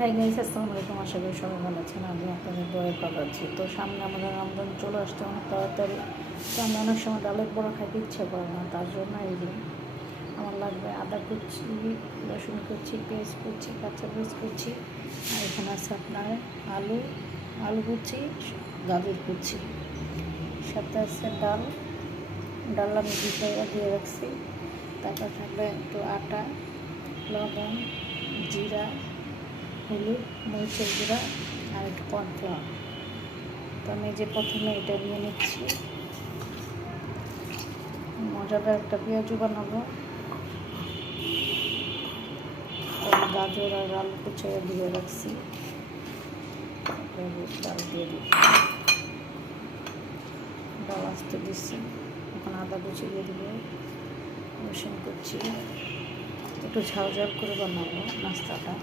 Hi guys, আসসালামু আলাইকুম। আশা করি সবাই ভালো আছেন। আমি আপনাদের দোয়ায় ভালো আছি। তো সামনে আমাদের রমজান চলে আসছে অনেক তাড়াতাড়ি। তো আমি অনেক সময় ডালের বড়া খাইতে ইচ্ছে করে না, তার জন্য এই যে আমার লাগবে আদা কুচি, রসুন কুচি, পেঁয়াজ কুচি, কাঁচামরিচ কুচি, আর এখানে আছে আপনার আলু কুচি, গাজর কুচি, সাথে আছে ডাল আমি ভিজাইয়া দিয়ে রাখছি। তারপর থাকবে একটু আটা, লবণ, জিরা, হলুদ, মরিচের গুঁড়া আর একটু কর্নফ্লাওয়ার। তো আমি যে প্রথমে এটা নিয়ে নিচ্ছি, মজাদার একটা পেঁয়াজু বানাবো। গাজর আর আলু কুচিয়ে দিয়ে রাখছি, ডাল দিয়ে দিই, ডাল আসতে দিচ্ছি। এখন আদা কুচি দিয়ে দিব, রসুন কুচি, একটু ঝাল করে বানাবো নাস্তাটা।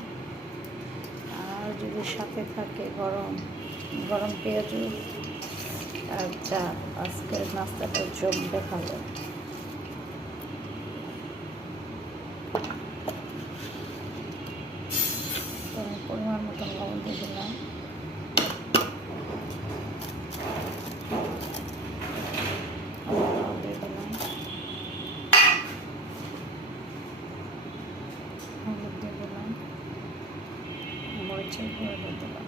আর যদি সাথে থাকে গরম পেঁয়াজু আর চা, আজকের নাস্তাটা জমবে ভালো। তো আমি পরিমাণ মতন লবণ দিয়ে দিলাম, হলুদ দিয়ে দিলাম, মরিচের গুঁড়ো দিয়ে দিলাম,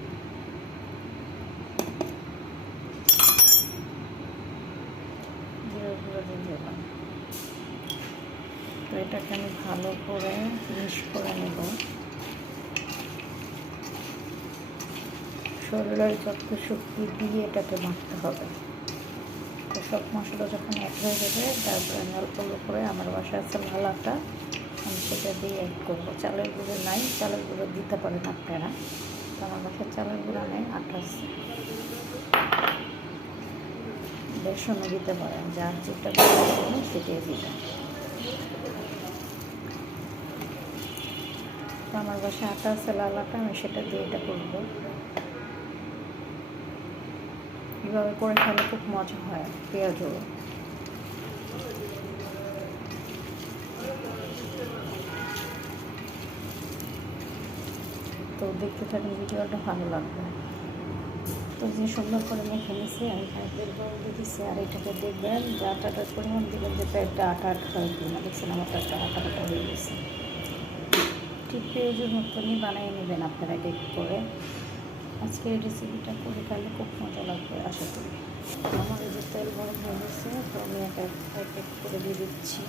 জিরার গুঁড়ো দিয়ে দিলাম। তো এটাকে আমি ভালো করে মিক্স করে নেব। শরীরের যত শক্তি দিয়ে এটাকে মাখতে হবে। তো সব মশলা যখন এক হয়ে যাবে, তারপরে আমি অল্প করে, আমার বাসায় আছে লাল আটা, আমি সেটা দিয়ে অ্যাড করবো। চালের গুঁড়ো নাই, চালের গুঁড়ো দিতে পারেন আপনারা। তো আমার বাসায় চালের গুঁড়ো নেই, আটা আছে। বেসনও দিতে পারেন, যার যেটা সেটাই দিবেন। তো আমার বাসায় আটা আছে, লাল আটা, আমি সেটা দিয়ে এটা করবো। এভাবে করে খেলে খুব মজা হয় পেঁয়াজও। তো দেখতে থাকেন, ভিডিওটা ভালো লাগবে। তো যে সুন্দর করে মেখে নিয়েছি, আমি এখানে তেল গরম দিয়ে দিচ্ছি। আর এটাকে দেখবেন যে আটাটার পরিমাণ দিবেন, যে একটা আটা হয়ে দিই না, দেখছেন আমার একটা আটা হয়ে গেছে। ঠিক পেঁয়াজের মতনই বানিয়ে নেবেন আপনারা এক এক করে। আজকে এই রেসিপিটা করে খেলে খুব মজা লাগবে আশা করি। আমার এই যে তেল গরম হয়ে গেছে, তো আমি এক এক করে দিয়ে দিচ্ছি।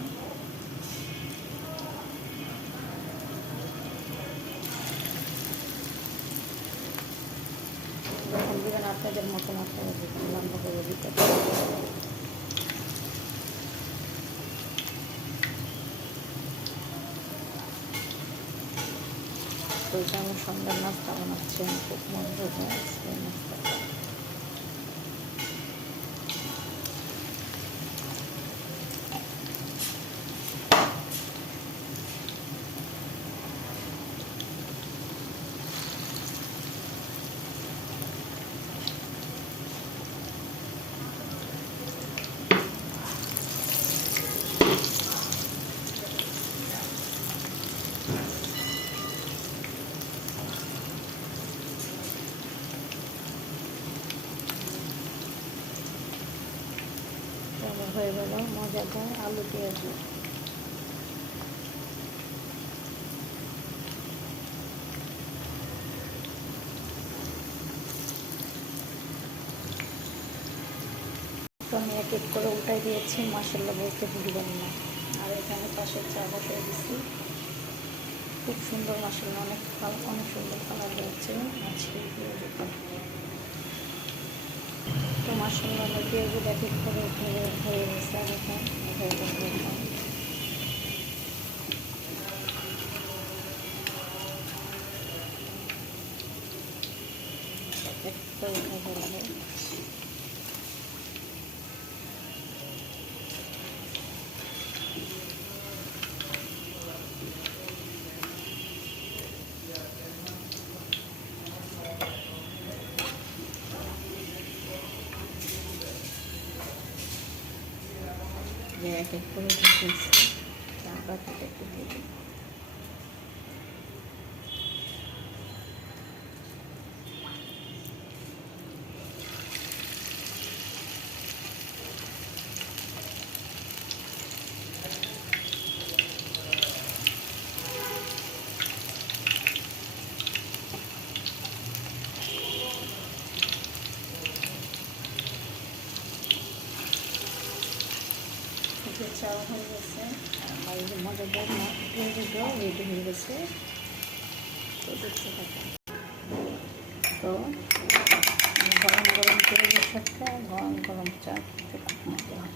যখন দেবেন আপনাদের মতন আপনারা দেখুন, লম্বা করে দিতে তো এটা আমি সন্ধ্যার নাস্তা বানাচ্ছি, আমি খুব মজা হয় আজকের নাস্তাটা। আমার হয়ে গেল মজাদার আলু পেঁয়াজু। তো আমি এক এক করে উল্টাই দিয়েছি, মাসাল্লাহ বলতে ভুলবেন না। আর এখানে পাশের চা বসাই দিচ্ছি, খুব সুন্দর মাসাল্লাহ, অনেক সুন্দর কালার হয়েছে আজকে পেঁয়াজুটা। তো মাসাল্লাহ আমার পেঁয়াজু এক এক করে হয়ে গেছে। আর এখন হয়ে গেছে, এক করে উঠে গেল। যে এক এক করে ঢুকেছে, আবার একটু দিয়ে দিই। আমাদের মাছগুলো রেডি হয়ে গেছে। তো দেখতে থাকুন। তো গরম গরম তেলের সাথে গরম গরম চা খেতে খুব মজা হয়।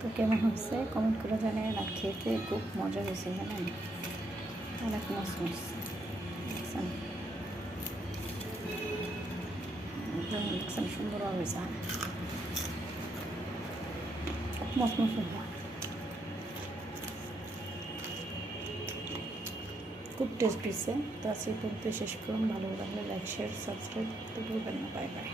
তো কেমন হয়েছে কমেন্ট করে জানেন। আর খেতে খুব মজা হয়েছে জানেন, অনেক মসমস দেখছেন, দেখছেন সুন্দর হয়েছে, মসমস খুব টেস্ট হয়েছে। তো আজকে পর্যন্ত শেষ করুন। ভালো লাগলে লাইক শেয়ার সাবস্ক্রাইব করতে ভুলবেন না। Bye bye.